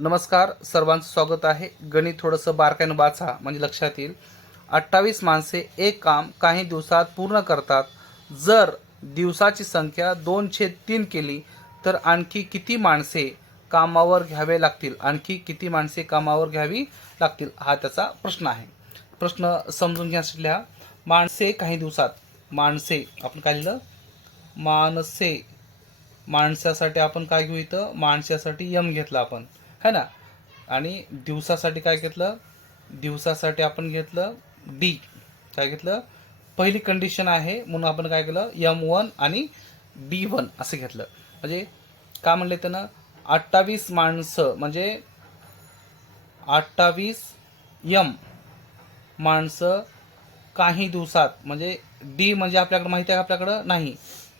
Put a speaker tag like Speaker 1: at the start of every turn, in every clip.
Speaker 1: नमस्कार सर्वांचं स्वागत आहे. गणित थोडंसं बारकाईनं वाचा म्हणजे लक्षात येईल. अठ्ठावीस माणसे एक काम काही दिवसात पूर्ण करतात. जर दिवसाची संख्या दोन छेद तीन केली तर आणखी किती माणसे कामावर घ्यावे लागतील? आणखी किती माणसे कामावर घ्यावी लागतील? हा त्याचा प्रश्न आहे. प्रश्न समजून घ्यासाठी माणसे काही दिवसात माणसे आपण काय लिहिलं? माणसे. माणसासाठी आपण काय घेऊ इथं? माणसासाठी यम घेतला आपण. है ना? आणि दिवसासाठी काय घेतलं? दिवसासाठी आपण घेतलं डी काय घेतलं? पहिली कंडिशन आहे म्हणून आपण काय केलं? यम वन आणि डी वन असं घेतलं. म्हणजे का म्हणले त्यानं? अठ्ठावीस माणसं म्हणजे अठ्ठावीस यम माणसं काही दिवसात म्हणजे डी म्हणजे आपल्याकडे माहिती आहे का आपल्याकडं? नाही.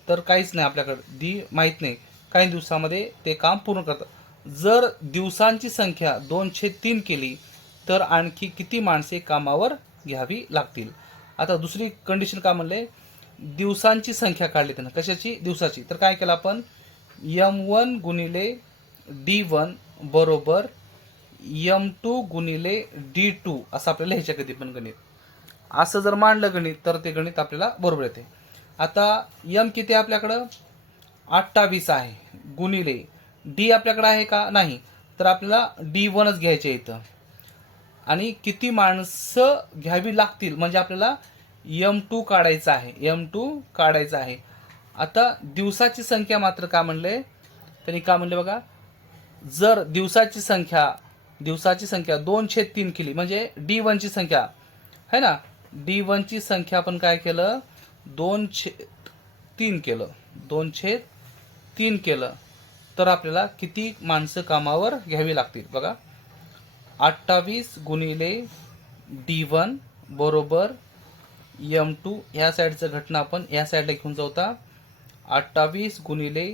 Speaker 1: तर काहीच नाही आपल्याकडं. डी माहीत नाही. काही दिवसामध्ये ते काम पूर्ण करतात. जर दिवसांची संख्या दोनशे तीन केली तर आणखी किती माणसे कामावर घ्यावी लागतील? आता दुसरी कंडिशन का म्हणले? दिवसांची संख्या काढली त्यानं. कशाची? दिवसाची. तर काय केलं आपण? यम वन गुणिले डी वन बरोबर यम टू गुणिले डी टू असं आपल्याला ह्याच्या कधी पण गणित. असं जर मांडलं गणित तर ते गणित आपल्याला बरोबर येते. आता यम किती आपल्याकडं? अठ्ठावीस आहे. गुणिले डी आपल्याकडं आहे का? नाही. तर आपल्याला डी वनच घ्यायचे इथं. आणि किती माणसं घ्यावी लागतील? म्हणजे आपल्याला यम टू काढायचं आहे. यम टू काढायचं आहे. आता दिवसाची संख्या मात्र काय म्हणले? त्यांनी का म्हणले बघा? जर दिवसाची संख्या दिवसाची संख्या दोनशे तीन केली म्हणजे डी वनची संख्या है ना? डी वनची संख्या आपण काय केलं? दोनशे तीन केलं. दोनशे तीन केलं. तर आपल्याला किती माणसं कामावर घ्यावी लागतील? बघा. अठ्ठावीस गुणिले डी वन बरोबर यम टू ह्या साईडचं घटना आपण या साईडला घेऊन जाऊ आता. अठ्ठावीस गुणिले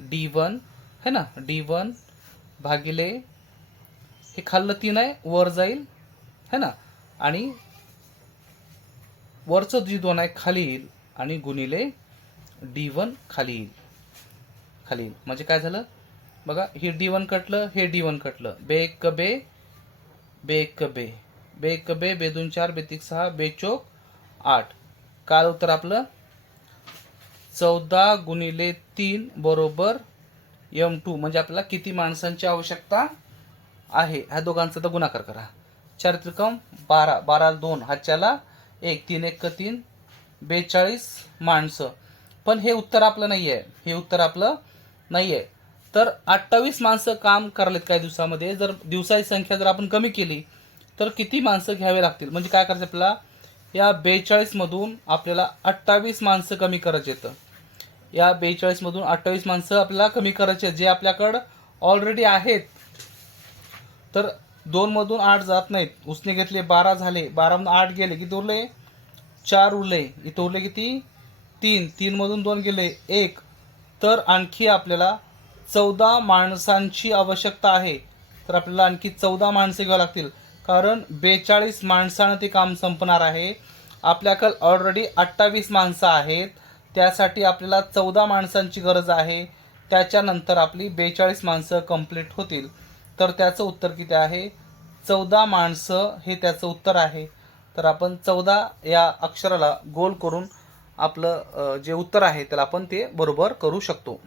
Speaker 1: डी वन है ना? डी वन भागिले हे खाल्लं तीन आहे वर जाईल है ना? आणि वरचं जी दोन आहे खाली येईल आणि गुणिले डी वन खाली येईल. खाली येईल म्हणजे काय झालं? बघा हे डी वन कटलं हे डी वन कटलं. बे एक बे बे एक बे. बे एक बे बे दोन चार बे तीन सहा बे चोक आठ. काल उत्तर आपलं? चौदा गुणिले तीन बरोबर यम टू म्हणजे आपल्याला किती माणसांची आवश्यकता आहे? ह्या दोघांचा तर गुणाकार करा. चार त्रिकम बारा. बारा दोन. हाच्याला एक. तीन एक तीन. बेचाळीस माणसं. पण हे उत्तर आपलं नाही आहे हे उत्तर आपलं नाही आहे तर अठ्ठावीस माणसं काम करालेत काही दिवसामध्ये. जर दिवसाची संख्या जर आपण कमी केली तर किती माणसं घ्यावे लागतील? म्हणजे काय करायचं आपल्याला? या बेचाळीसमधून आपल्याला अठ्ठावीस माणसं कमी करायचे येतं या बेचाळीसमधून अठ्ठावीस माणसं आपल्याला कमी करायचे आहेत, जे आपल्याकडं ऑलरेडी आहेत तर दोनमधून आठ जात नाहीत. उसने घेतले बारा झाले. बारामधून आठ गेले. किती उरले? चार उरले. इथं उरले किती? तीन. तीनमधून दोन गेले. एक. तर आणखी आपल्याला चौदा माणसांची आवश्यकता आहे. तर आपल्याला आणखी चौदा माणसे घ्यावी लागतील. कारण बेचाळीस माणसानं ते काम संपणार आहे. आपल्याकडे ऑलरेडी अठ्ठावीस माणसं आहेत. त्यासाठी आपल्याला चौदा माणसांची गरज आहे. त्याच्यानंतर आपली बेचाळीस माणसं कंप्लीट होतील. तर त्याचं उत्तर किती आहे? चौदा माणसं हे त्याचं उत्तर आहे. तर आपण चौदा या अक्षराला गोल करून आपलं जे उत्तर आहे त्याला आपण ते बरोबर करू शकतो.